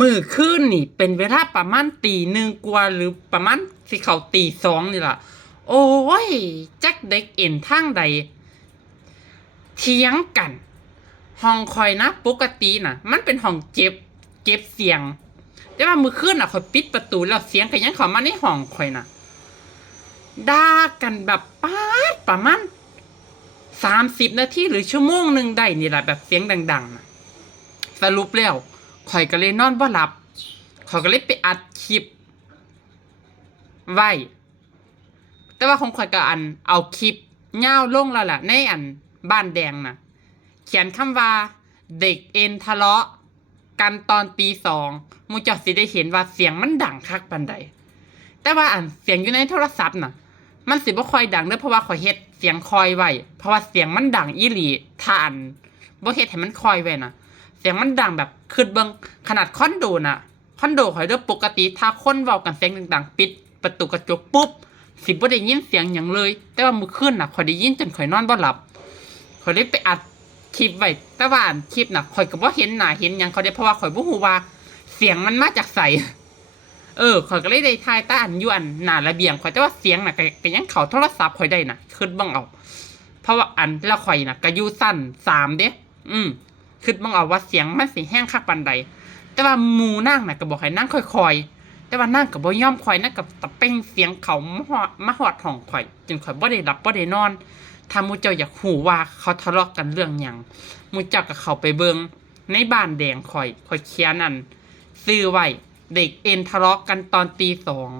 มือคืนนี่เป็นเวลาประมาณตี 1กว่าหรือประมาณสิเขาตี 2นี่ล่ะโอ้ยจักเด็กเอ็นทางใดเถียงกันห้องคอยนะปกติน่ะมันเป็นห้องเก็บเสียงแต่ว่ามือคืนน่ะคอยปิดประตูแล้วเสียงก็ยังเข้ามาในห้องคอยน่ะด่ากันแบบป๊าดประมาณ30 นาทีหรือ1 ชั่วโมงได้นี่แหละแบบเสียงดังๆน่ะสรุปแล้วข่อยก็เลยนอนบ่หลับข่อยก็เลยไปอัดคลิปไว้ แต่ว่าของข่อยก็เอาคลิปยาวลงแล้วล่ะในบ้านแดงน่ะเขียนคำว่าเด็กเอ็นทะเลาะกันตอนตี 2มูเจ้าสิได้เห็นว่าเสียงมันดังคักปานใดแต่ว่าเสียงอยู่ในโทรศัพท์น่ะมันสิบ่ค่อยดังเด้อเพราะว่าข่อยเฮ็ดเสียงคอยไว้เพราะว่าเสียงมันดังอีหลีถ้าบ่เฮ็ดให้มันคอยไว้น่ะเสียงมันดังแบบคือเบิ่งขนาดคอนโดน่ะคอนโดข่อยเด้อปกติถ้าคนเว้ากันเสียงดังๆปิดประตูกระจกปุ๊บสิบ่ได้ยินเสียงหยังเลยแต่ว่ามื้อคืนน่ะข่อยได้ยินจนข่อยนอนบ่หลับข่อยเลยไปอัดคลิปไว้แต่ว่าคลิปน่ะข่อยก็บ่เห็นหน้าเห็นหยังเขาได้เพราะว่าข่อยบ่ฮู้ว่าเสียงมันมาจากไสข่อยก็เลยได้ถ่ายแต่อยู่หน้าระเบียงข่อยแต่ว่าเสียงน่ะก็ยังเข้าโทรศัพท์ข่อยได้น่ะคิดเบิ่งเอาเพราะว่าแล้วข่อยน่ะก็อยู่ชั้น3เด้คิดเบิ่งเอาว่าเสียงมันสิแห้งคักปานใดแต่ว่าหมู่นางน่ะก็บอกให้นางค่อยๆแต่ว่านางก็บ่ยอมค่อยนางก็ตะเป่งเสียงเขามาฮอดห้องข่อยจนข่อยบ่ได้หลับบ่ได้นอนถ้าหมู่เจ้าอยากฮู้ว่าเขาทะเลาะกันเรื่องหยังหมู่เจ้าก็เข้าไปเบิ่งในบ้านแดงข่อยเขียนชื่อไว้เด็กเอ็นทะเลาะกันตอนตี 2